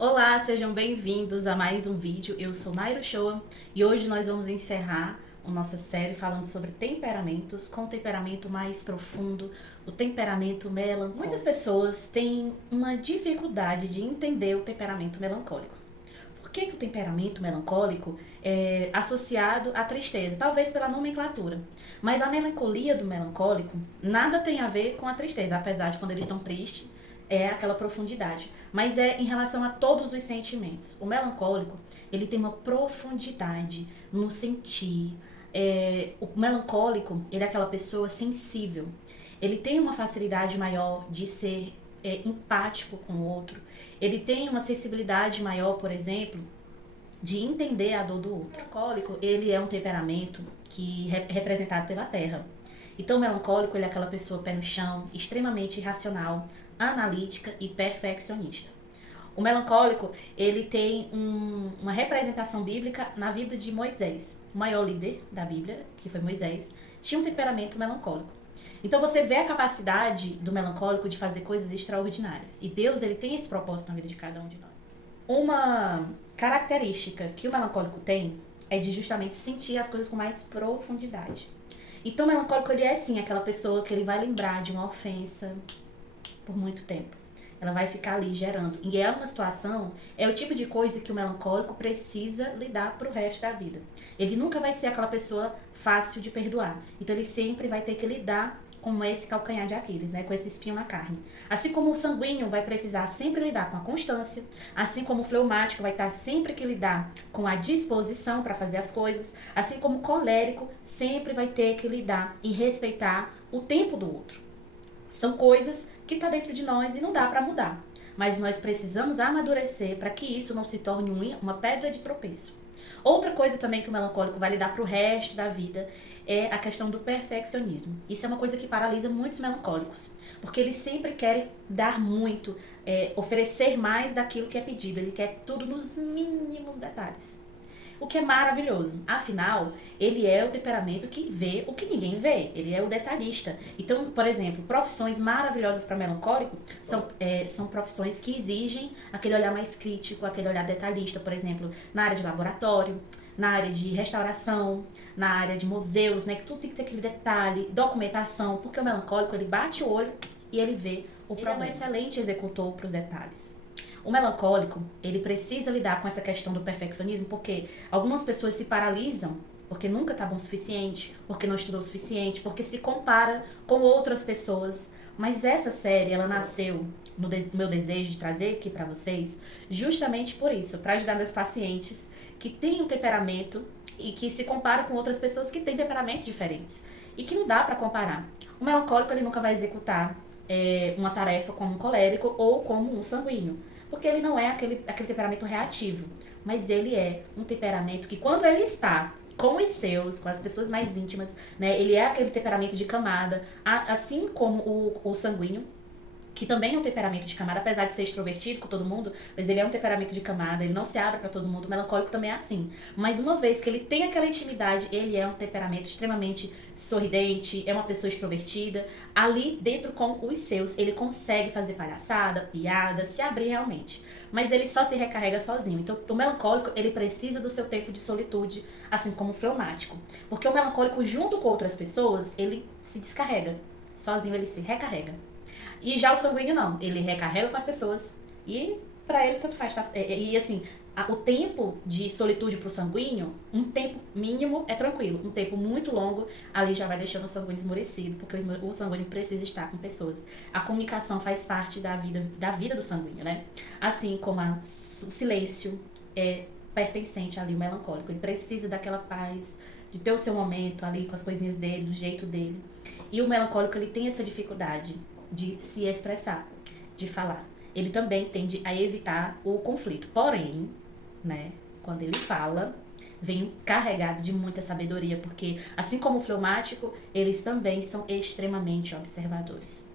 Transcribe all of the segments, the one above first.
Olá, sejam bem-vindos a mais um vídeo. Eu sou Nairo Shoa e hoje nós vamos encerrar a nossa série falando sobre temperamentos, com o temperamento mais profundo, o temperamento melancólico. Muitas pessoas têm uma dificuldade de entender o temperamento melancólico. Por que o temperamento melancólico é associado à tristeza? Talvez pela nomenclatura. Mas a melancolia do melancólico nada tem a ver com a tristeza, apesar de quando eles estão tristes, é aquela profundidade. Mas é em relação a todos os sentimentos. O melancólico, ele tem uma profundidade no sentir. O melancólico, ele é aquela pessoa sensível. Ele tem uma facilidade maior de ser empático com o outro. Ele tem uma sensibilidade maior, por exemplo, de entender a dor do outro. O melancólico, ele é um temperamento que é representado pela terra. Então, o melancólico, ele é aquela pessoa pé no chão, extremamente racional, analítica e perfeccionista. O melancólico, ele tem uma representação bíblica na vida de Moisés. O maior líder da Bíblia, que foi Moisés, tinha um temperamento melancólico. Então você vê a capacidade do melancólico de fazer coisas extraordinárias. E Deus, ele tem esse propósito na vida de cada um de nós. Uma característica que o melancólico tem é de justamente sentir as coisas com mais profundidade. Então o melancólico, ele é sim aquela pessoa que ele vai lembrar de uma ofensa por muito tempo. Ela vai ficar ali gerando. E é uma situação, é o tipo de coisa que o melancólico precisa lidar pro resto da vida. Ele nunca vai ser aquela pessoa fácil de perdoar. Então ele sempre vai ter que lidar com esse calcanhar de Aquiles, né? Com esse espinho na carne. Assim como o sanguíneo vai precisar sempre lidar com a constância, assim como o fleumático vai estar sempre que lidar com a disposição para fazer as coisas, assim como o colérico sempre vai ter que lidar e respeitar o tempo do outro. São coisas que está dentro de nós e não dá para mudar. Mas nós precisamos amadurecer para que isso não se torne uma pedra de tropeço. Outra coisa também que o melancólico vai lidar para o resto da vida é a questão do perfeccionismo. Isso é uma coisa que paralisa muitos melancólicos, porque eles sempre querem dar muito, oferecer mais daquilo que é pedido. Ele quer tudo nos mínimos detalhes. O que é maravilhoso. Afinal, ele é o temperamento que vê o que ninguém vê. Ele é o detalhista. Então, por exemplo, profissões maravilhosas para melancólico são profissões que exigem aquele olhar mais crítico, aquele olhar detalhista, por exemplo, na área de laboratório, na área de restauração, na área de museus, né? Que tudo tem que ter aquele detalhe, documentação, porque o melancólico, ele bate o olho e ele vê o problema. Ele é um excelente executor para os detalhes. O melancólico, ele precisa lidar com essa questão do perfeccionismo, porque algumas pessoas se paralisam porque nunca tá bom o suficiente, porque não estudou o suficiente, porque se compara com outras pessoas. Mas essa série, ela nasceu no meu desejo de trazer aqui para vocês, justamente por isso, para ajudar meus pacientes que têm um temperamento e que se comparam com outras pessoas que têm temperamentos diferentes e que não dá para comparar. O melancólico, ele nunca vai executar uma tarefa como um colérico ou como um sanguíneo, porque ele não é aquele temperamento reativo, mas ele é um temperamento que quando ele está com os seus, com as pessoas mais íntimas, né, ele é aquele temperamento de camada, assim como o sanguíneo, que também é um temperamento de camada, apesar de ser extrovertido com todo mundo, mas ele é um temperamento de camada, ele não se abre para todo mundo. O melancólico também é assim. Mas uma vez que ele tem aquela intimidade, ele é um temperamento extremamente sorridente, é uma pessoa extrovertida. Ali dentro com os seus, ele consegue fazer palhaçada, piada, se abrir realmente. Mas ele só se recarrega sozinho. Então, o melancólico, ele precisa do seu tempo de solitude, assim como o fleumático. Porque o melancólico, junto com outras pessoas, ele se descarrega. Sozinho ele se recarrega. E já o sanguíneo não, ele recarrega com as pessoas e pra ele tanto faz. Tá? E assim, o tempo de solitude pro sanguíneo, um tempo mínimo é tranquilo. Um tempo muito longo, ali já vai deixando o sanguíneo esmorecido, porque o sanguíneo precisa estar com pessoas. A comunicação faz parte da vida do sanguíneo, né? Assim como o silêncio é pertencente ali, o melancólico. Ele precisa daquela paz, de ter o seu momento ali com as coisinhas dele, do jeito dele. E o melancólico, ele tem essa dificuldade de se expressar, de falar. Ele também tende a evitar o conflito. Porém, né, quando ele fala, vem carregado de muita sabedoria, porque assim como o fleumático, eles também são extremamente observadores.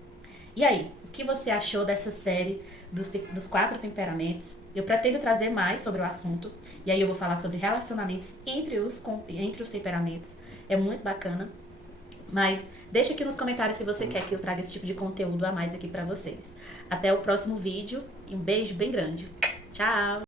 E aí, o que você achou dessa série dos 4 temperamentos? Eu pretendo trazer mais sobre o assunto, e aí eu vou falar sobre relacionamentos entre os temperamentos. É muito bacana. Mas deixa aqui nos comentários se você quer que eu traga esse tipo de conteúdo a mais aqui pra vocês. Até o próximo vídeo e um beijo bem grande. Tchau!